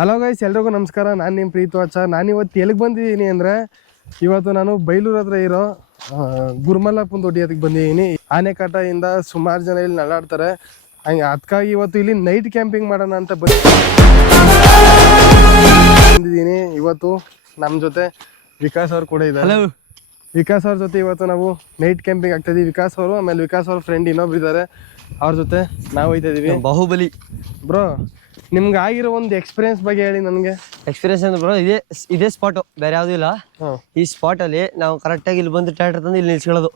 Hello guys, ಎಲ್ರಿಗೂ ನಮಸ್ಕಾರ. ನಾನು ನಿಮ್ಮ ಪ್ರೀತವಾಚ. ನಾನಿವತ್ತು ಎಲ್ಲಿಗೆ ಬಂದಿದ್ದೀನಿ ಅಂದರೆ, ಇವತ್ತು ನಾನು ಬೈಲೂರು ಹತ್ರ ಇರೋ ಗುರುಮಲ್ಲಪ್ಪನ ದೊಡ್ಡಿಯದಕ್ಕೆ ಬಂದಿದ್ದೀನಿ. ಆನೆಕಟ್ಟೆಯಿಂದ ಸುಮಾರು ಜನ ಇಲ್ಲಿ ನಡಾಡ್ತಾರೆ. ಹಂಗೆ ಅದಕ್ಕಾಗಿ ಇವತ್ತು ಇಲ್ಲಿ ನೈಟ್ ಕ್ಯಾಂಪಿಂಗ್ ಮಾಡೋಣ ಅಂತ ಬಂದಿದ್ದೀನಿ. ಇವತ್ತು ನಮ್ಮ ಜೊತೆ ವಿಕಾಸ್ ಅವ್ರು ಕೂಡ ಇದ್ದಾರೆ. ವಿಕಾಸ್ ಅವ್ರ ಜೊತೆ ಇವತ್ತು ನಾವು ನೈಟ್ ಕ್ಯಾಂಪಿಂಗ್ ಆಗ್ತಾಯಿದ್ದೀವಿ. ವಿಕಾಸ್ ಅವರು, ಆಮೇಲೆ ವಿಕಾಸ್ ಅವ್ರ ಫ್ರೆಂಡ್ ಇನ್ನೊಬ್ರು ಇದ್ದಾರೆ, ಅವ್ರ ಜೊತೆ ನಾವು ಹೋಗ್ತಾ ಇದೀವಿ. ಬಾಹುಬಲಿ ಬ್ರೋ, ನಿಮ್ಗೆ ಆಗಿರೋ ಒಂದು ಎಕ್ಸ್ಪೀರಿಯನ್ಸ್ ಬಗ್ಗೆ ಹೇಳಿ ನನಗೆ. ಎಕ್ಸ್ಪೀರಿಯನ್ಸ್ ಅಂದ್ರೆ ಬ್ರೋ, ಇದೇ ಸ್ಪಾಟು, ಬೇರೆ ಯಾವುದೂ ಇಲ್ಲ. ಈ ಸ್ಪಾಟ್ ಅಲ್ಲಿ ನಾವು ಕರೆಕ್ಟಾಗಿ ಇಲ್ಲಿ ಬಂದು ಟ್ರ್ಯಾಕ್ಟರ್ ತಂದು ಇಲ್ಲಿ ನಿಲ್ಸ್ಕೊಳ್ಳೋದು.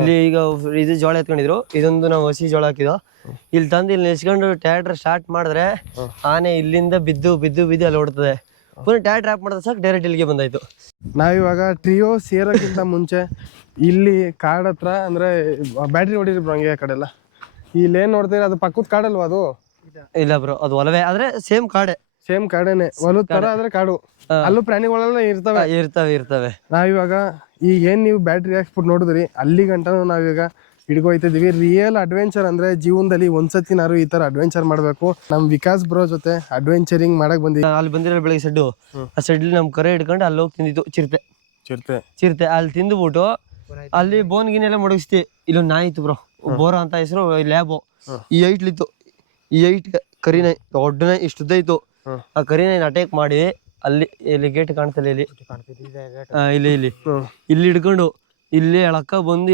ಇಲ್ಲಿ ಈಗ ಇದು ಜೋಳ ಎತ್ಕೊಂಡಿದ್ರು, ಇದೊಂದು ನಾವು ಹಸಿ ಜೋಳ ಹಾಕಿದ್ದು. ಇಲ್ಲಿ ತಂದು ಇಲ್ಲಿ ನಿಲ್ಸ್ಕೊಂಡು ಟ್ರ್ಯಾಕ್ಟರ್ ಸ್ಟಾರ್ಟ್ ಮಾಡಿದ್ರೆ ಆನೆ ಇಲ್ಲಿಂದ ಬಿದ್ದು ಬಿದ್ದು ಬಿದ್ದು ಅಲ್ಲಿ ಓಡ್ತದೆ. ಪುನಃ ಟ್ರ್ಯಾಕ್ಟರ್ ಆಫ್ ಮಾಡಿದ್ರೆ ಸಾಕು ಡೈರೆಕ್ಟ್ ಇಲ್ಲಿಗೆ ಬಂದಾಯ್ತು. ನಾವಿವಾಗ ಟ್ರಿಯೋ ಸೇರೋಕ್ಕಿಂತ ಮುಂಚೆ ಇಲ್ಲಿ ಕಾಡ್ ಹತ್ರ ಅಂದರೆ ಬ್ಯಾಟ್ರಿ ಹೊಡಿರಿ ಬ್ರೋ. ಹಂಗೆ ಕಡೆ ಎಲ್ಲ ಇಲ್ಲೇನು ನೋಡ್ತೀರಿ, ಅದು ಪಕ್ಕದ ಕಾಡಲ್ವಾ? ಅದು ಇಲ್ಲ ಬ್ರೋ, ಅದು ಹೊಲವೇ, ಆದ್ರೆ ಸೇಮ್ ಕಾಡೇನೆ, ಹೊಲದ ತರ ಆದ್ರೆ ಕಾಡು. ಅಲ್ಲೂ ಪ್ರಾಣಿಗಳೆಲ್ಲ ಇರ್ತವೆ. ನಾವಿವಾಗ ಈಗ ಏನ್ ನೀವು ಬ್ಯಾಟ್ರಿ ಹಾಕ್ಸ್ಬಿಟ್ಟು ನೋಡಿದ್ರಿ, ಅಲ್ಲಿ ಗಂಟನೂ ನಾವೀಗ ಹಿಡ್ಕೊಯ್ತಿದೀವಿ. ರಿಯಲ್ ಅಡ್ವೆಂಚರ್ ಅಂದ್ರೆ ಜೀವನದಲ್ಲಿ ಒಂದ್ಸತಿನಾರು ಈ ತರ ಅಡ್ವೆಂಚರ್ ಮಾಡ್ಬೇಕು. ನಮ್ ವಿಕಾಸ್ ಬ್ರೋ ಜೊತೆ ಅಡ್ವೆಂಚರಿಂಗ್ ಮಾಡಕ್ ಬಂದಿವಿ. ಅಲ್ಲಿ ಬಂದಿರೋ ಬೆಳಿಗ್ಗೆ ಸಡ್ಡು, ಆ ಸಡ್ಲಿ ನಮ್ ಕರೆ ಹಿಡ್ಕೊಂಡು ಅಲ್ಲಿ ಹೋಗಿ ತಿಂದಿತ್ತು ಚಿರತೆ ಅಲ್ಲಿ ತಿಂದುಬಿಟ್ಟು ಅಲ್ಲಿ ಬೋನ್ ಗಿನೆಲ್ಲ ಮಡಗಿಸ್ತಿ. ಇಲ್ಲೊಂದು ನಾಯಿ ಇತ್ತು ಬ್ರೋ, ಬೋರಾ ಅಂತ ಹೆಸರು, ಲ್ಯಾಬು. ಈ ಐಟ್ಲಿತ್ತು, ಈ ಐಟ್ ಕರಿನಾಯಿ, ದೊಡ್ಡ ನಾಯಿ ಇಷ್ಟುದ್ದ ಇತ್ತು. ಆ ಕರಿನಾಯಿನ ಅಟ್ಯಾಕ್ ಮಾಡಿ ಅಲ್ಲಿ ಇಲ್ಲಿ ಗೇಟ್ ಕಾಣ್ತಲ್ಲ, ಇಲ್ಲಿ ಹಿಡ್ಕೊಂಡು ಇಲ್ಲಿ ಎಳಕ್ಕ ಬಂದು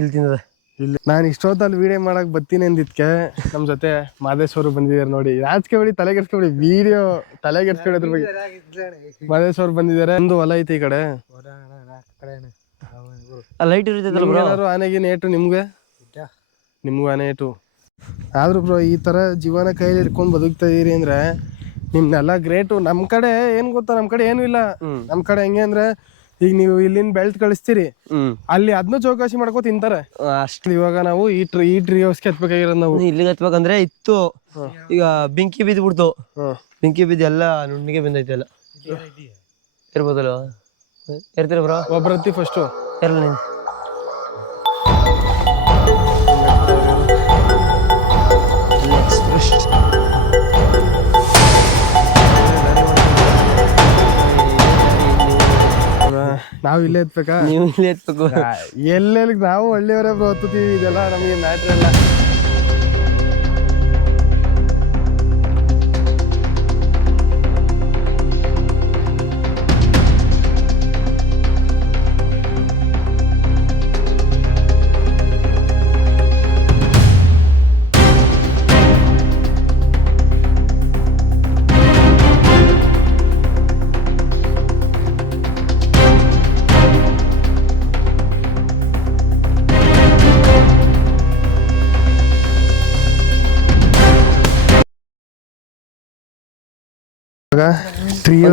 ಇಲ್ಲಿ ತಿಂದದೆ. ಇಲ್ಲಿ ನಾನು ಇಷ್ಟೊತ್ತಲ್ಲಿ ವಿಡಿಯೋ ಮಾಡಕ್ ಬರ್ತೀನಿ ಅಂದಿದ್ಕೆ ನಮ್ ಜೊತೆ ಮಾದೇಶ್ವರು ಬಂದಿದ್ದಾರೆ. ನೋಡಿ, ರಾಜಕೀಯ ತಲೆಗೆಡ್ಸ್ಕೊಬಿಡಿ, ವಿಡಿಯೋ ತಲೆಗೆಡ್ಸ್ಕೊಳೋದ್ರ ಬಗ್ಗೆ. ಮಾದೇಶ್ವರು ಬಂದಿದ್ದಾರೆ. ಒಂದು ಹೊಲ ಐತಿ ಈ ಕಡೆ, ಲೈಟ್ ಇರ್ತೈತಲ್ಲ. ಆನೆಗೆ ನೇಟು ನಿಮ್ಗೂ ಆನೆ ಏಟು. ಆದ್ರೂ ಬ್ರೋ, ಈ ತರ ಜೀವನ ಕೈಲಿ ಹಿಡ್ಕೊಂಡು ಬದುಕ್ತಾ ಇದೀರಿ ಅಂದ್ರೆ ನಿಮ್ನೆಲ್ಲ ಗ್ರೇಟು. ನಮ್ ಕಡೆ ಏನ್ ಗೊತ್ತಾ, ನಮ್ ಕಡೆ ಏನು ಇಲ್ಲ. ನಮ್ ಕಡೆ ಹೆಂಗೆ ಅಂದ್ರೆ, ಈಗ ನೀವು ಇಲ್ಲಿಂದ ಬೆಲ್ಟ್ ಕಳಿಸ್ತೀರಿ, ಅಲ್ಲಿ ಅದನ್ನ ಚೌಕಾಸಿ ಮಾಡ್ಕೋ ತಿಂತಾರೆ ಅಷ್ಟು. ಇವಾಗ ನಾವು ಈ ಟ್ರೀಸ್ಗೆ ಹತ್ಬೇಕಾಗಿರೋದು. ನಾವು ಇಲ್ಲಿಗೆ ಹತ್ಬೇಕಂದ್ರೆ ಇತ್ತು, ಈಗ ಬೆಂಕಿ ಬಿದ್ಬಿಡ್ತು. ಬೆಂಕಿ ಬಿದ್ದು ಎಲ್ಲ ನುಣ್ಣಿಗೆ ಬಂದೈತೆ. ಎಲ್ಲ ಇರ್ಬೋದಲ್ವ? ಇರ್ತೀರ ಬ್ರೋ? ಒಬ್ಬರತ್ತಿ ಫಸ್ಟು ಇರಲ್ಲ ನೀನು. ನಾವು ಇಲ್ಲೇ ಎತ್ಬೇಕಾ? ನೀವು ಇಲ್ಲೇ ಎತ್ಬೇಕು. ಎಲ್ಲೆಲ್ಲಿ ನಾವು ಒಳ್ಳೆಯವರೇ ಹತ್ತುತ್ತೀವಿ, ಇದೆಲ್ಲ ನಮಗೆ ಮ್ಯಾಟ್ರ್ ಇಲ್ಲ.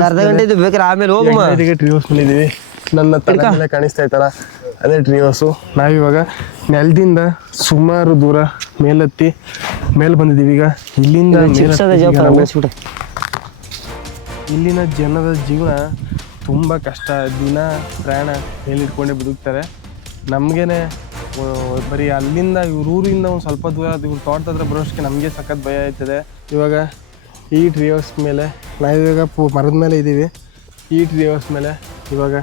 ಅರ್ಧ ಗಂಟೆ ಇದು ಬೇಕಾದ್ರೆ ಆಮೇಲೆ ಹೋಗಮ್ಮ. ಟ್ರೀ ಹೌಸ್ ಬಂದಿದ್ದೀವಿ. ನನ್ನ ತಲೆ ಕಾಣಿಸ್ತಾ ಇತ್ತಲ್ಲ, ಅದೇ ಟ್ರೀ ಹೌಸು. ನಾವಿವಾಗ ನೆಲದಿಂದ ಸುಮಾರು ದೂರ ಮೇಲೆತ್ತಿ ಮೇಲೆ ಬಂದಿದ್ದೀವಿ. ಈಗ ಇಲ್ಲಿಂದ ಇಲ್ಲಿನ ಜನದ ಜೀವನ ತುಂಬ ಕಷ್ಟ. ದಿನ ಪ್ರಯಾಣ ಮೇಲಿಟ್ಕೊಂಡೇ ಬದುಕ್ತಾರೆ. ನಮಗೇನೆ ಬರೀ ಅಲ್ಲಿಂದ ಊರಿಂದ ಒಂದು ಸ್ವಲ್ಪ ದೂರ ಇವ್ರು ತೋಟದ ಹತ್ರ ಬರೋಷ್ಟಕ್ಕೆ ನಮಗೆ ಸಖತ್ ಭಯ ಆಯ್ತದೆ. ಇವಾಗ ಈ ಟ್ರೀ ಹೌಸ್ ಮೇಲೆ ನಾವಿವಾಗ ಮರದ ಮೇಲೆ ಇದ್ದೀವಿ. ಈ ಟ್ರೀ ಹೌಸ್ ಮೇಲೆ ಇವಾಗ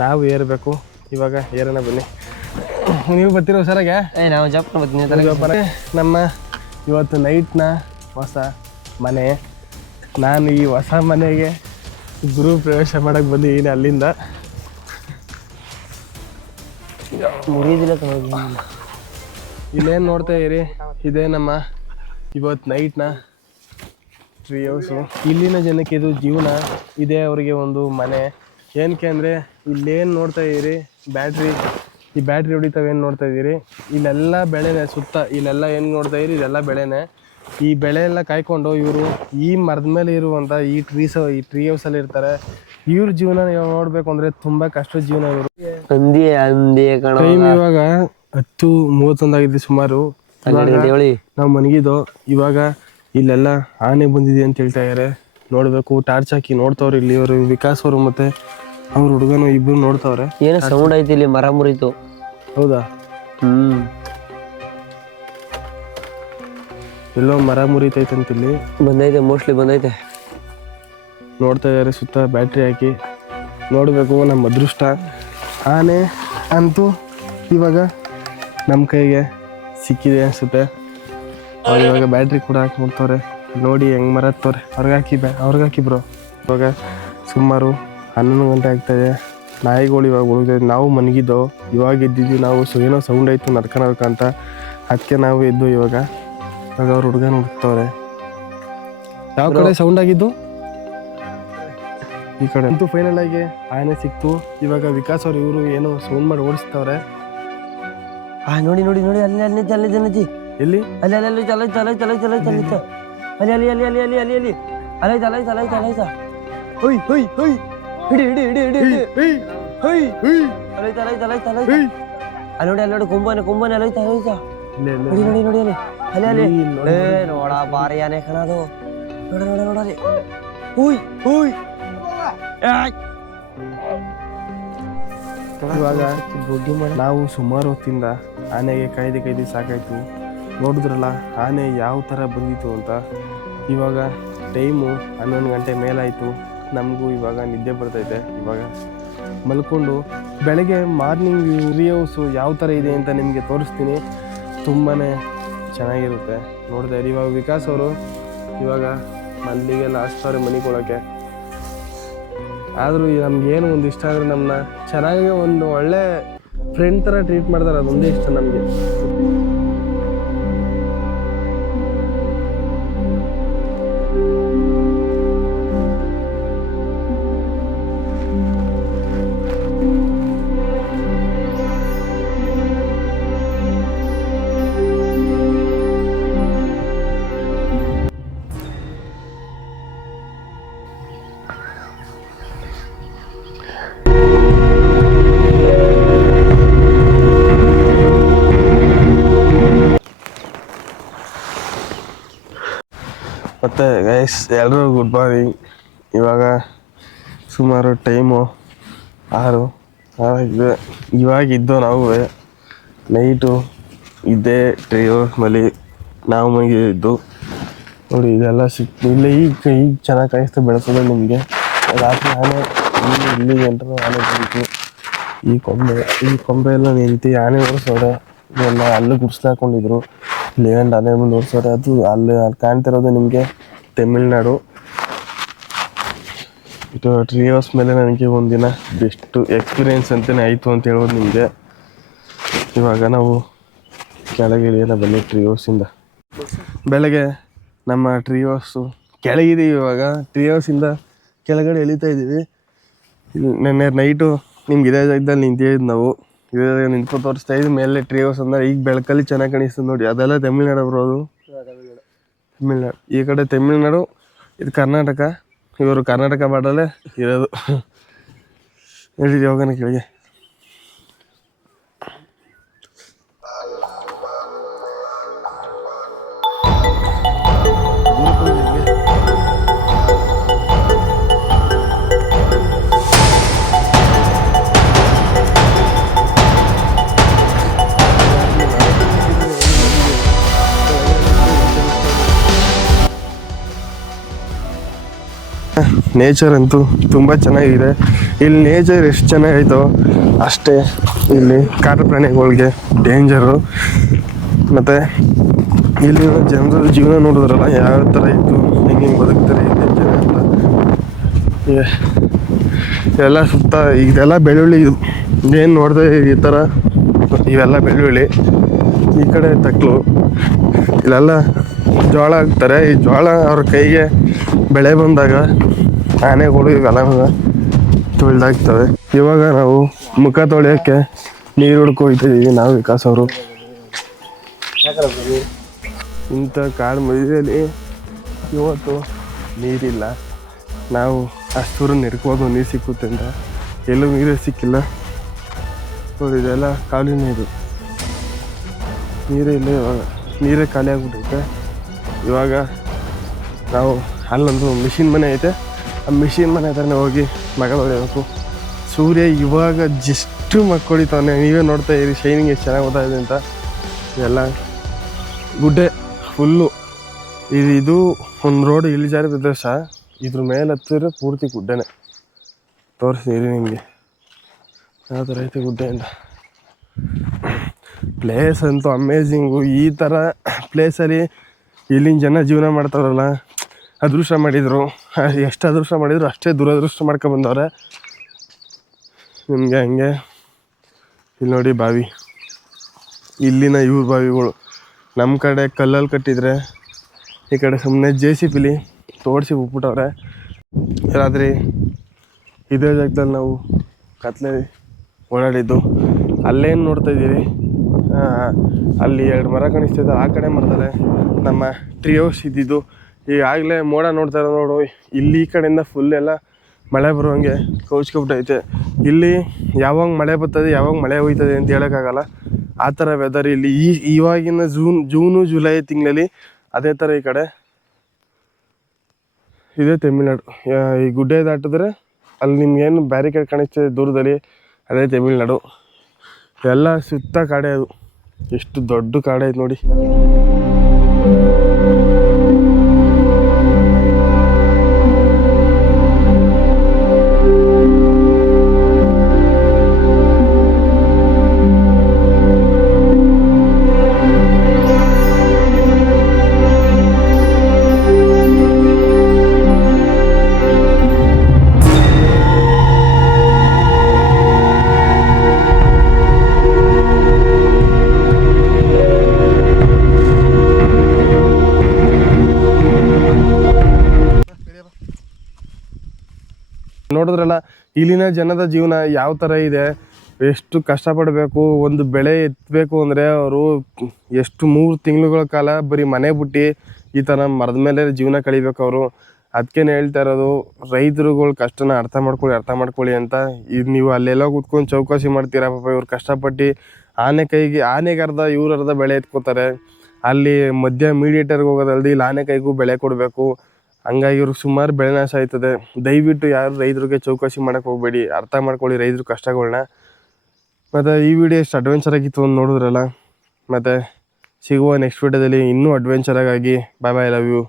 ನಾವು ಏರಬೇಕು. ಇವಾಗ ಏರೋಣ ಬನ್ನಿ. ನೀವು ಬರ್ತೀರೋ ಹುಷಾರಾಗೆ? ನಾವು ಜಾಪ ಬರ್ತೀನಿ. ನಮ್ಮ ಇವತ್ತು ನೈಟ್ನ ಹೊಸ ಮನೆ. ನಾನು ಈ ಹೊಸ ಮನೆಗೆ ಗೃಹ ಪ್ರವೇಶ ಮಾಡಕ್ಕೆ ಬಂದಿದ್ದೀನಿ. ಅಲ್ಲಿಂದ ಇಲ್ಲೇನು ನೋಡ್ತಾ ಇರಿ, ಇದೇ ನಮ್ಮ ಇವತ್ತು ನೈಟ್ನ ಟ್ರೀ ಹೌಸು. ಇಲ್ಲಿನ ಜನಕ್ಕೆ ಇದು ಜೀವನ, ಇದೇ ಅವರಿಗೆ ಒಂದು ಮನೆ. ಏನಕ್ಕೆ ಅಂದರೆ ಇಲ್ಲೇನು ನೋಡ್ತಾ ಇದ್ದೀರಿ, ಈ ಬ್ಯಾಟ್ರಿ ಹೊಡಿತಾವೇನು ನೋಡ್ತಾ ಇದ್ದೀರಿ, ಇಲ್ಲೆಲ್ಲ ಬೆಳೆನೇ ಸುತ್ತ. ಇಲ್ಲೆಲ್ಲ ಏನು ನೋಡ್ತಾ ಇದ್ದೀರಿ, ಇದೆಲ್ಲ ಬೆಳೆನೇ. ಈ ಬೆಳೆ ಎಲ್ಲ ಕಾಯ್ಕೊಂಡು ಇವರು ಈ ಮರದ ಮೇಲೆ ಇರುವಂಥ ಈ ಟ್ರೀ ಹೌಸಲ್ಲಿ ಇರ್ತಾರೆ. ಇವ್ರ ಜೀವನ ನೀವು ನೋಡಬೇಕು ಅಂದರೆ ತುಂಬ ಕಷ್ಟದ ಜೀವನ. ಇವರು ಟೈಮ್ ಇವಾಗ 10:31 ಆಗಿದೆ ಸುಮಾರು. ನಾವು ಮನಗಿದ್ದು. ಇವಾಗ ಇಲ್ಲೆಲ್ಲ ಆನೆ ಬಂದಿದೆ ಅಂತ ಹೇಳ್ತಾ ಇದ್ದಾರೆ. ನೋಡ್ಬೇಕು, ಟಾರ್ಚ್ ಹಾಕಿ ನೋಡ್ತಾವ್ರೆ. ಇಲ್ಲಿ ಇವರು ವಿಕಾಸ್ ಅವರು ಮತ್ತೆ ಅವ್ರ ಹುಡುಗನು ಇಬ್ರು ನೋಡ್ತಾವ್ರೆ. ಏನೋ ಸೌಂಡ್ ಐತಿ, ಇಲ್ಲಿ ಮರ ಮುರಿತು. ಹೌದಾ? ಎಲ್ಲೋ ಮರ ಮುರಿತೈತೆ ಅಂತ ಇಲ್ಲಿ ಬಂದೈತೆ, ಮೋಸ್ಟ್ಲಿ ಬಂದೈತೆ. ನೋಡ್ತಾ ಇದ್ದಾರೆ ಸುತ್ತ ಬ್ಯಾಟ್ರಿ ಹಾಕಿ ನೋಡಬೇಕು. ನಮ್ಮ ಅದೃಷ್ಟ ಆನೆ ಅಂತೂ ಇವಾಗ ನಮ್ಮ ಕೈಗೆ ಸಿಕ್ಕಿದೆ ಅನಿಸುತ್ತೆ. ಅವ್ರು ಇವಾಗ ಬ್ಯಾಟ್ರಿ ಕೂಡ ಹಾಕ್ಬಿಡ್ತವ್ರೆ. ನೋಡಿ ಹೆಂಗೆ ಮರತ್ತವ್ರೆ. ಅವ್ರಿಗೆ ಹಾಕಿ ಬ್ರೋ. ಇವಾಗ ಸುಮಾರು 11 ಗಂಟೆ ಆಗ್ತಾಯಿದೆ. ನಾಯಿಗಳು ಇವಾಗ ಉಳಿದಿದೆ. ನಾವು ಮನಗಿದ್ದೋ ಇವಾಗ ಎದ್ದಿದ್ವಿ ನಾವು. ಏನೋ ಸೌಂಡ್ ಆಯಿತು ನಡ್ಕ ಅಂತ, ಅದಕ್ಕೆ ನಾವು ಎದ್ದು ಇವಾಗ ಅವ್ರ ಹುಡುಗನ ಹುಡುಕ್ತವ್ರೆ. ಯಾವ ಕಡೆ ಸೌಂಡ್ ಆಗಿದ್ದು? ಈ ಕಡೆ ಅಂತೂ ಫೈನಲ್ ಆಗಿ ಆನೆ ಸಿಕ್ತು. ಇವಾಗ ವಿಕಾಸ್ ಅವ್ರು ಇವರು ಏನೋ ಸೌಂಡ್ ಮಾಡಿ ಓಡಿಸ್ತವ್ರೆ. ನೋಡಿ ನೋಡಿ ನೋಡಿ ಅಲ್ಲಿ ಅಲ್ಲಿ ಅಲ್ಲಿ ಜನಜಿ ಎಲ್ಲಿ ಅಲ್ಲಿ ಅಲ್ಲಿ ಅಲ್ಲಿ ಚಲೈ ಚಲೈ ಚಲೈ ಚಲೈ ಚಲೈ ಅಲ್ಲಿ ಅಲ್ಲಿ ಅಲ್ಲಿ ಅಲ್ಲಿ ಅಲ್ಲಿ ಅಲ್ಲಿ ಅಲ್ಲಿ ಅಲೈ ಚಲೈ ಚಲೈ ಚಲೈ ಚ ಹೊಯ್ ಹೊಯ್ ಹೊಯ್ ಹಿಡಿ ಹಿಡಿ ಹಿಡಿ ಹಿಡಿ ಹಿಡಿ ಹೊಯ್ ಅಲೈ ಚಲೈ ಚಲೈ ಚಲೈ ಅಲ್ಲಿ ನೋಡಿ ಕುಂಬನೆ ಅಲೈ ಚಲೈ ಚ ನೋಡಿ ನೋಡಿ ನೋಡಿ ಅಲ್ಲಿ ಅಲ್ಲಿ ಅಲ್ಲಿ ಏ ನೋಡ ಬಾರಿ ಆನೆ ಕಣದು. ನೋಡ ನೋಡ ನೋಡಲಿ ಹುಯ್ ಹುಯ್. ಇವಾಗ ನಾವು ಸುಮಾರು ಹೊತ್ತಿಂದ ಆನೆಗೆ ಕಾಯ್ದು ಸಾಕಾಯ್ತು. ನೋಡಿದ್ರಲ್ಲ ಆನೆ ಯಾವ ಥರ ಬಂದಿತ್ತು ಅಂತ. ಇವಾಗ ಟೈಮು 11 ಗಂಟೆ ಮೇಲಾಯಿತು. ನಮಗೂ ಇವಾಗ ನಿದ್ದೆ ಬರ್ತೈತೆ. ಇವಾಗ ಮಲ್ಕೊಂಡು ಬೆಳಗ್ಗೆ ಮಾರ್ನಿಂಗ್ ಟ್ರೀ ಹೌಸು ಯಾವ ಥರ ಇದೆ ಅಂತ ನಿಮಗೆ ತೋರಿಸ್ತೀನಿ. ತುಂಬಾ ಚೆನ್ನಾಗಿರುತ್ತೆ. ನೋಡ್ತಾ ಇರಿ. ಇವಾಗ ವಿಕಾಸ್ ಅವರು ಇವಾಗ ಮಲ್ಲಿಗೆಲ್ಲ ಹಚ್ತಾರೆ ಮನಿಗೊಳಕ್ಕೆ. ಆದರೂ ನಮಗೇನು ಒಂದು ಇಷ್ಟ ಆದರೆ ನಮ್ಮನ್ನ ಚೆನ್ನಾಗಿ ಒಂದು ಒಳ್ಳೆ ಫ್ರೆಂಡ್ ಥರ ಟ್ರೀಟ್ ಮಾಡ್ತಾರೆ. ಅದೊಂದೇ ಇಷ್ಟ ನಮಗೆ. ಮತ್ತು ಗೈಸ್ ಎಲ್ಲರೂ ಗುಡ್ ಮಾರ್ನಿಂಗ್. ಇವಾಗ ಸುಮಾರು ಟೈಮು 6 ಆಗಿದೆ. ಇವಾಗಿದ್ದು ನಾವು ನೈಟು ಇದ್ದೇ ಟ್ರೀ ಹೌಸ್ ಮೇಲೆ ನಾವು ಮಗಿದ್ದು. ನೋಡಿ ಇದೆಲ್ಲ ಇಲ್ಲೇ ಈಗ ಚೆನ್ನಾಗಿ ಕಾಯಿಸ್ತಾ ಬೆಳೆಸೋದು ನಿಮಗೆ. ರಾತ್ರಿ ಆನೆ ಇಲ್ಲಿ ಜನರು ಆನೆ ಬಂದಿತ್ತು. ಈ ಕೊಂಬೆ ಎಲ್ಲ ನಿಂತು ಆನೆ ಓಡಿಸೋರೆ. ಇದೆಲ್ಲ ಅಲ್ಲೂ ಗುಡಿಸ್ಲಾಕೊಂಡಿದ್ರು. ಲೇಂಡ್ ಆನೆ ಬಂದು ಓಡಿಸೋರೆ. ಅದು ಅಲ್ಲಿ ಕಾಣ್ತಿರೋದು ನಿಮಗೆ ತಮಿಳ್ನಾಡು. ಇದು ಟ್ರೀ ಹೌಸ್ ಮೇಲೆ ನನಗೆ ಒಂದಿನ ಬೆಸ್ಟ್ ಎಕ್ಸ್ಪೀರಿಯೆನ್ಸ್ ಅಂತಲೇ ಆಯಿತು ಅಂತ ಹೇಳೋದು ನಿಮಗೆ. ಇವಾಗ ನಾವು ಕೆಳಗೆ ಇಳಿಯೋಣ ಬನ್ನಿ. ಟ್ರೀ ಹೌಸಿಂದ ಬೆಳಗ್ಗೆ ನಮ್ಮ ಟ್ರೀ ಹೌಸು ಕೆಳಗಿದ್ದೀವಿ. ಇವಾಗ ಟ್ರೀ ಹೌಸಿಂದ ಕೆಳಗಡೆ ಇಳಿತಾ ಇದ್ದೀವಿ. ನೆನ್ನೆ ನೈಟು ನಿಮ್ಗೆ ಇದೇ ಜಾಗದಲ್ಲಿ ನಿಂತಿದ್ದು ನಾವು. ಇದೇ ನಿಂತ್ಕೊಂಡು ತೋರಿಸ್ತಾ ಇದ್ದೀವಿ. ಮೇಲೆ ಟ್ರೀ ಹೌಸ್ ಅಂದ್ರೆ ಈಗ ಬೆಳಕಲ್ಲಿ ಚೆನ್ನಾಗಿ ಕಾಣಿಸ್ತದೆ ನೋಡಿ. ಅದೆಲ್ಲ ತಮಿಳ್ನಾಡು ಬರೋದು. ತಮಿಳ್ನಾಡು ಈ ಕಡೆ ತಮಿಳ್ನಾಡು, ಇದು ಕರ್ನಾಟಕ. ಇವರು ಕರ್ನಾಟಕ ಬಾರ್ಡರಲ್ಲೇ ಇರೋದು. ಹೇಳಿದ್ವಿ ಹೋಗೋಣ ಕೆಳಗೆ. ನೇಚರ್ ಅಂತೂ ತುಂಬ ಚೆನ್ನಾಗಿದೆ. ಇಲ್ಲಿ ನೇಚರ್ ಎಷ್ಟು ಚೆನ್ನಾಗೈತೋ ಅಷ್ಟೇ ಇಲ್ಲಿ ಕಾಡು ಪ್ರಾಣಿಗಳಿಗೆ ಡೇಂಜರು. ಮತ್ತು ಇಲ್ಲಿರೋ ಜನರ ಜೀವನ ನೋಡಿದ್ರಲ್ಲ ಯಾವ ಥರ ಇತ್ತು, ಹೆಂಗೆ ಬದುಕ್ತಾರೆ ಜನ ಅಂತ. ಎಲ್ಲ ಸುತ್ತ ಇದೆಲ್ಲ ಬೆಳ್ಳುಳ್ಳಿ. ಇದು ಏನು ನೋಡಿದೆ ಈ ಥರ ಇವೆಲ್ಲ ಬೆಳ್ಳುಳ್ಳಿ. ಈ ಕಡೆ ತಕ್ಕಲು. ಇಲ್ಲೆಲ್ಲ ಜೋಳ ಹಾಕ್ತಾರೆ. ಈ ಜೋಳ ಅವ್ರ ಕೈಗೆ ಬೆಳೆ ಬಂದಾಗ ಆನೆಗಳು ಇವೆಲ್ಲ ತುಳಿದಾಗ್ತವೆ. ಇವಾಗ ನಾವು ಮುಖ ತೊಳೆಯೋಕ್ಕೆ ನೀರು ಹುಡ್ಕೊಯ್ತಿದ್ದೀವಿ ನಾವು ವಿಕಾಸ್ ಅವರು. ಇಂಥ ಕಾಡು ಮಧ್ಯದಲ್ಲಿ ಇವತ್ತು ನೀರಿಲ್ಲ. ನಾವು ಅಷ್ಟೂರು ನೆಡ್ಕೋದು ನೀರು ಸಿಕ್ಕುತ್ತೆ ಅಂತ. ಎಲ್ಲೂ ನೀರೇ ಸಿಕ್ಕಿಲ್ಲ ನೋಡಿ. ಇದೆಲ್ಲ ಖಾಲಿ ನೀರು. ನೀರೇ ಇಲ್ಲ ಇವಾಗ. ನೀರೇ ಖಾಲಿ ಆಗ್ಬಿಟ್ಟೈತೆ. ಇವಾಗ ನಾವು ಅಲ್ಲೊಂದು ಮಿಷಿನ್ ಮನೆ ಐತೆ. ಆ ಮಿಷಿನ್ ಮನೆ ಹತ್ರನೇ ಹೋಗಿ ಮಗ ಹೊಡೆಯಬೇಕು. ಸೂರ್ಯ ಇವಾಗ ಜಸ್ಟ್ ಮಕ್ಕಳಿತಾನೆ. ನೀವೇ ನೋಡ್ತಾ ಇರಿ ಶೈನಿಂಗ್ ಎಷ್ಟು ಚೆನ್ನಾಗಿ ಓದ್ತಾಯಿದೆ ಅಂತ. ಇದೆಲ್ಲ ಗುಡ್ಡೆ ಫುಲ್ಲು. ಇದು ಒಂದು ರೋಡು ಇಳಿಜಾರು ಪ್ರದೇಶ. ಇದ್ರ ಮೇಲೆ ಹತ್ತಿದ್ರೆ ಪೂರ್ತಿ ಗುಡ್ಡನೇ. ತೋರಿಸ್ತೀನಿ ನಿಮಗೆ ಯಾವ ಥರ ಐತೆ ಗುಡ್ಡ ಅಂತ. ಪ್ಲೇಸ್ ಅಂತೂ ಅಮೇಝಿಂಗು. ಈ ಥರ ಪ್ಲೇಸಲ್ಲಿ ಇಲ್ಲಿನ ಜನ ಜೀವನ ಮಾಡ್ತಾರಲ್ಲ, ಅದೃಷ್ಟ ಮಾಡಿದರು. ಎಷ್ಟು ಅದೃಷ್ಟ ಮಾಡಿದ್ರು ಅಷ್ಟೇ ದುರದೃಷ್ಟ ಮಾಡ್ಕೊಂಬಂದವ್ರೆ. ನಿಮಗೆ ಹಂಗೆ ಇಲ್ಲಿ ನೋಡಿ ಬಾವಿ, ಇಲ್ಲಿನ ಇವ್ರ ಬಾವಿಗಳು. ನಮ್ಮ ಕಡೆ ಕಲ್ಲಲ್ಲಿ ಕಟ್ಟಿದರೆ, ಈ ಕಡೆ ಸುಮ್ಮನೆ JCBಲಿ ತೋಡಿಸಿ ಬಿಟ್ಬಿಟ್ಟವ್ರೆ. ರಾತ್ರಿ ಇದೇ ಜಾಗದಲ್ಲಿ ನಾವು ಕತ್ಲಲ್ಲಿ ಓಡಾಡಿದ್ದು. ಅಲ್ಲೇನು ನೋಡ್ತಾ ಇದ್ದೀರಿ, ಅಲ್ಲಿ 2 ಮರ ಕಾಣಿಸ್ತಿದೆ. ಆ ಕಡೆ ಮರದಲ್ಲೇ ನಮ್ಮ ಟ್ರೀ ಹೌಸ್ ಇದ್ದಿದ್ದು. ಈಗಾಗಲೇ ಮೋಡ ನೋಡ್ತಾ ಇರೋ ನೋಡು, ಇಲ್ಲಿ ಈ ಕಡೆಯಿಂದ ಫುಲ್ ಎಲ್ಲ ಮಳೆ ಬರುವಂಗೆ ಕೌಚ್ಕೊಬಿಟ್ಟೈತೆ. ಇಲ್ಲಿ ಯಾವಾಗ ಮಳೆ ಬರ್ತದೆ ಯಾವಾಗ ಮಳೆ ಹೋಯ್ತದೆ ಅಂತ ಹೇಳೋಕ್ಕಾಗಲ್ಲ. ಆ ಥರ ವೆದರ್ ಇಲ್ಲಿ. ಇವಾಗಿನ ಜೂನು ಜುಲೈ ತಿಂಗಳಲ್ಲಿ ಅದೇ ಥರ. ಈ ಕಡೆ ಇದೇ ತಮಿಳ್ನಾಡು. ಈ ಗುಡ್ಡೆ ದಾಟಿದ್ರೆ ಅಲ್ಲಿ ನಿಮ್ಗೇನು ಬ್ಯಾರಿಕೇಡ್ ಕಾಣಿಸ್ತದೆ ದೂರದಲ್ಲಿ, ಅದೇ ತಮಿಳ್ನಾಡು. ಎಲ್ಲ ಸುತ್ತ ಕಾಡೆ. ಅದು ಎಷ್ಟು ದೊಡ್ಡ ಕಾಡೆ ಐತೆ ನೋಡಿ. ನೋಡಿದ್ರಲ್ಲ ಇಲ್ಲಿನ ಜನದ ಜೀವನ ಯಾವ ಥರ ಇದೆ, ಎಷ್ಟು ಕಷ್ಟಪಡಬೇಕು. ಒಂದು ಬೆಳೆ ಎತ್ತಬೇಕು ಅಂದರೆ ಅವರು ಎಷ್ಟು 3 ತಿಂಗಳುಗಳ ಕಾಲ ಬರೀ ಮನೆ ಬಿಟ್ಟು ಈ ಥರ ಮರದ ಮೇಲೆ ಜೀವನ ಕಳಿಬೇಕು ಅವರು. ಅದಕ್ಕೇ ಹೇಳ್ತಾ ಇರೋದು, ರೈತರುಗಳ ಕಷ್ಟನ ಅರ್ಥ ಮಾಡ್ಕೊಳ್ಳಿ ಅಂತ. ಇದು ನೀವು ಅಲ್ಲೆಲ್ಲ ಕೂತ್ಕೊಂಡು ಚೌಕಾಸಿ ಮಾಡ್ತೀರಾ. ಪಾಪ ಇವ್ರು ಕಷ್ಟಪಟ್ಟು ಆನೆಗೆ ಅರ್ಧ ಬೆಳೆ ಎತ್ಕೋತಾರೆ. ಅಲ್ಲಿ ಮೀಡಿಯೇಟರ್ಗೆ ಹೋಗೋದಲ್ದು ಇಲ್ಲಿ ಆನೆಕೈಗೂ ಬೆಳೆ ಕೊಡಬೇಕು. ಹಂಗಾಗಿ ಇವ್ರಿಗೆ ಸುಮಾರು ಬೆಳೆ ನಾಶ ಆಯ್ತದೆ. ದಯವಿಟ್ಟು ಯಾರು ರೈತರಿಗೆ ಚೌಕಾಸಿ ಮಾಡೋಕ್ಕೆ ಹೋಗಬೇಡಿ, ಅರ್ಥ ಮಾಡ್ಕೊಳ್ಳಿ ರೈತರ ಕಷ್ಟಗಳನ್ನ. ಮತ್ತು ಈ ವಿಡಿಯೋ ಎಷ್ಟು ಅಡ್ವೆಂಚರ್ ಆಗಿತ್ತು ಅಂತ ನೋಡಿದ್ರಲ್ಲ. ಮತ್ತು ಸಿಗುವ ನೆಕ್ಸ್ಟ್ ವಿಡಿಯೋದಲ್ಲಿ ಇನ್ನೂ ಅಡ್ವೆಂಚರಾಗಿ. ಬಾಯ್ ಬಾಯ್, ಲವ್ ಯು.